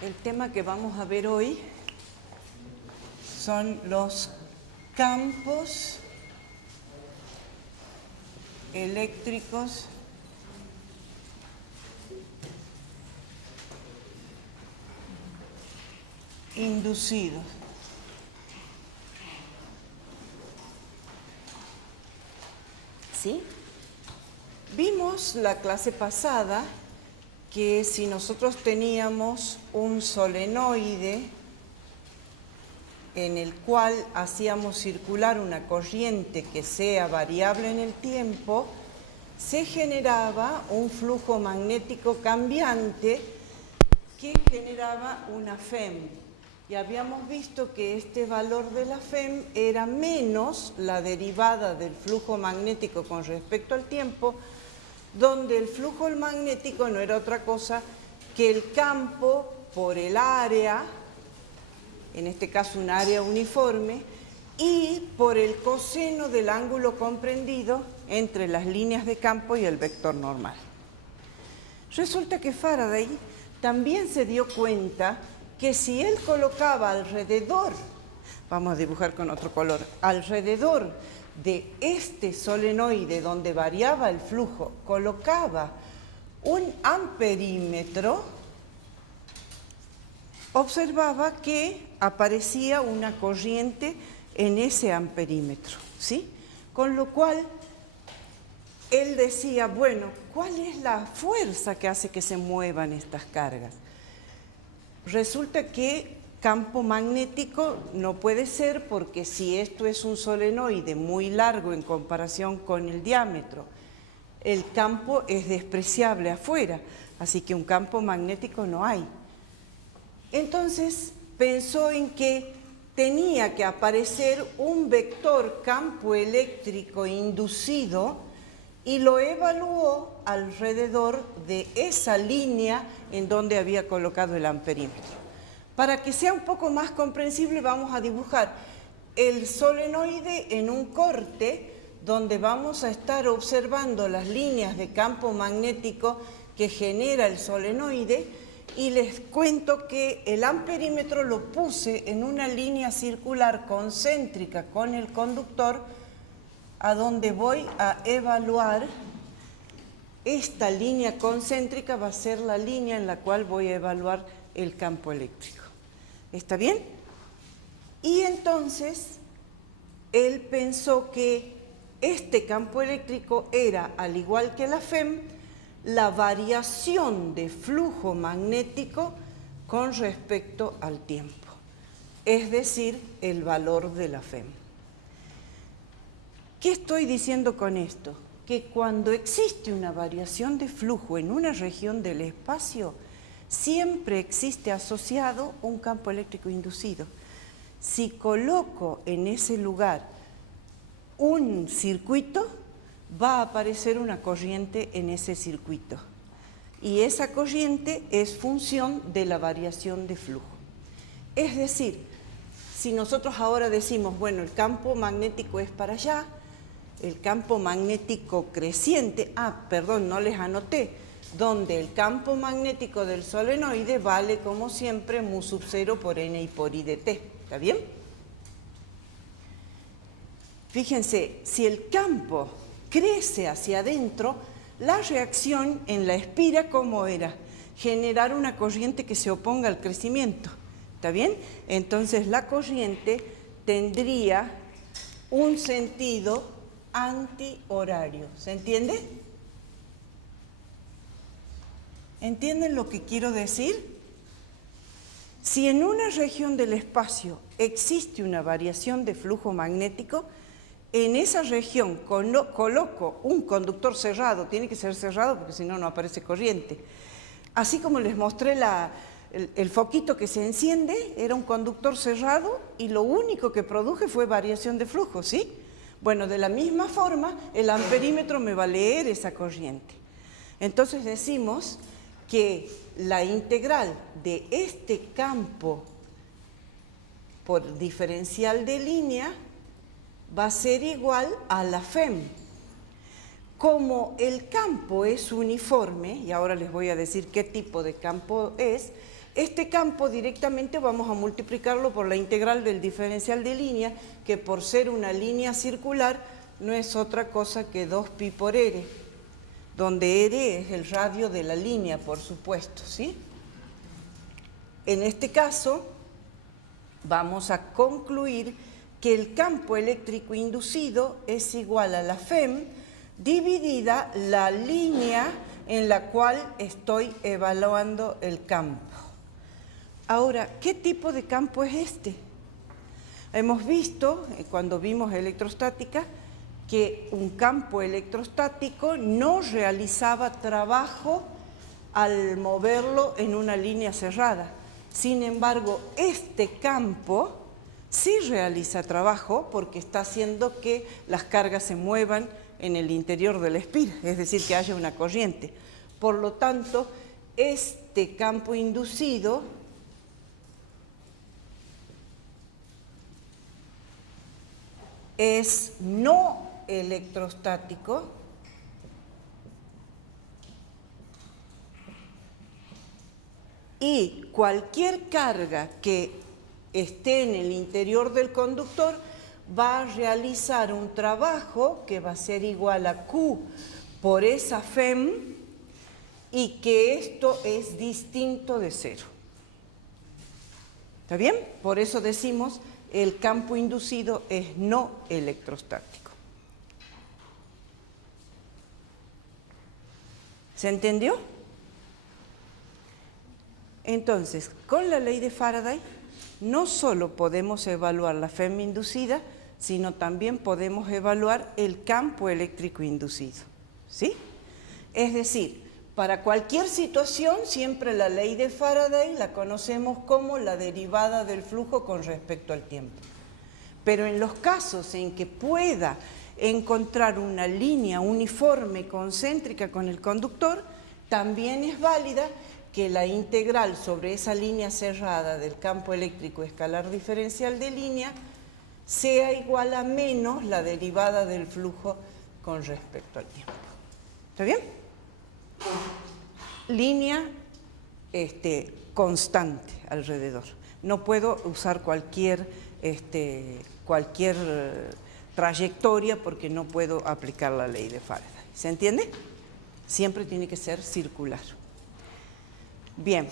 El tema que vamos a ver hoy son los campos eléctricos inducidos. ¿Sí? Vimos la clase pasada que si nosotros teníamos un solenoide en el cual hacíamos circular una corriente que sea variable en el tiempo, se generaba un flujo magnético cambiante que generaba una FEM. Y habíamos visto que este valor de la FEM era menos la derivada del flujo magnético con respecto al tiempo, donde el flujo magnético no era otra cosa que el campo por el área, en este caso un área uniforme, y por el coseno del ángulo comprendido entre las líneas de campo y el vector normal. Resulta que Faraday también se dio cuenta que si él colocaba alrededor, vamos a dibujar con otro color, alrededor de este solenoide donde variaba el flujo, colocaba un amperímetro, observaba que aparecía una corriente en ese amperímetro, ¿sí? Con lo cual, él decía, bueno, ¿cuál es la fuerza que hace que se muevan estas cargas? Resulta que campo magnético no puede ser porque si esto es un solenoide muy largo en comparación con el diámetro, el campo es despreciable afuera, así que un campo magnético no hay. Entonces pensó en que tenía que aparecer un vector campo eléctrico inducido y lo evaluó alrededor de esa línea en donde había colocado el amperímetro. Para que sea un poco más comprensible, vamos a dibujar el solenoide en un corte donde vamos a estar observando las líneas de campo magnético que genera el solenoide, y les cuento que el amperímetro lo puse en una línea circular concéntrica con el conductor, a donde voy a evaluar. Esta línea concéntrica va a ser la línea en la cual voy a evaluar el campo eléctrico. ¿Está bien? Y entonces él pensó que este campo eléctrico era, al igual que la FEM, la variación de flujo magnético con respecto al tiempo, es decir, el valor de la FEM. ¿Qué estoy diciendo con esto? Que cuando existe una variación de flujo en una región del espacio, siempre existe asociado un campo eléctrico inducido. Si coloco en ese lugar un circuito, va a aparecer una corriente en ese circuito. Y esa corriente es función de la variación de flujo. Es decir, si nosotros ahora decimos, bueno, el campo magnético es para allá, el campo magnético creciente, no les anoté, donde el campo magnético del solenoide vale como siempre mu sub 0 por n y por i de t. ¿Está bien? Fíjense, si el campo crece hacia adentro, la reacción en la espira, ¿cómo era? Generar una corriente que se oponga al crecimiento. ¿Está bien? Entonces la corriente tendría un sentido antihorario. ¿Se entiende? ¿Entienden lo que quiero decir? Si en una región del espacio existe una variación de flujo magnético, en esa región coloco un conductor cerrado, tiene que ser cerrado porque si no, no aparece corriente. Así como les mostré el foquito que se enciende, era un conductor cerrado y lo único que produje fue variación de flujo, ¿sí? Bueno, de la misma forma, el amperímetro me va a leer esa corriente. Entonces decimos que la integral de este campo por diferencial de línea va a ser igual a la FEM. Como el campo es uniforme, y ahora les voy a decir qué tipo de campo es, Este campo directamente vamos a multiplicarlo por la integral del diferencial de línea, que por ser una línea circular no es otra cosa que 2pi por r, donde r es el radio de la línea, por supuesto, ¿sí? En este caso, vamos a concluir que el campo eléctrico inducido es igual a la FEM dividida la línea en la cual estoy evaluando el campo. Ahora, ¿qué tipo de campo es este? Hemos visto, cuando vimos electrostática, que un campo electrostático no realizaba trabajo al moverlo en una línea cerrada. Sin embargo, este campo sí realiza trabajo porque está haciendo que las cargas se muevan en el interior de la espira, es decir, que haya una corriente. Por lo tanto, este campo inducido es no electrostático y cualquier carga que esté en el interior del conductor va a realizar un trabajo que va a ser igual a Q por esa FEM y que esto es distinto de cero. ¿Está bien? Por eso decimos el campo inducido es no electrostático. ¿Se entendió? Entonces, con la ley de Faraday, no solo podemos evaluar la FEM inducida, sino también podemos evaluar el campo eléctrico inducido, ¿sí? Es decir, para cualquier situación, siempre la ley de Faraday la conocemos como la derivada del flujo con respecto al tiempo. Pero en los casos en que pueda encontrar una línea uniforme concéntrica con el conductor, también es válida que la integral sobre esa línea cerrada del campo eléctrico escalar diferencial de línea sea igual a menos la derivada del flujo con respecto al tiempo. ¿Está bien? Línea constante alrededor. No puedo usar cualquier trayectoria porque no puedo aplicar la ley de Faraday. ¿Se entiende? Siempre tiene que ser circular. Bien,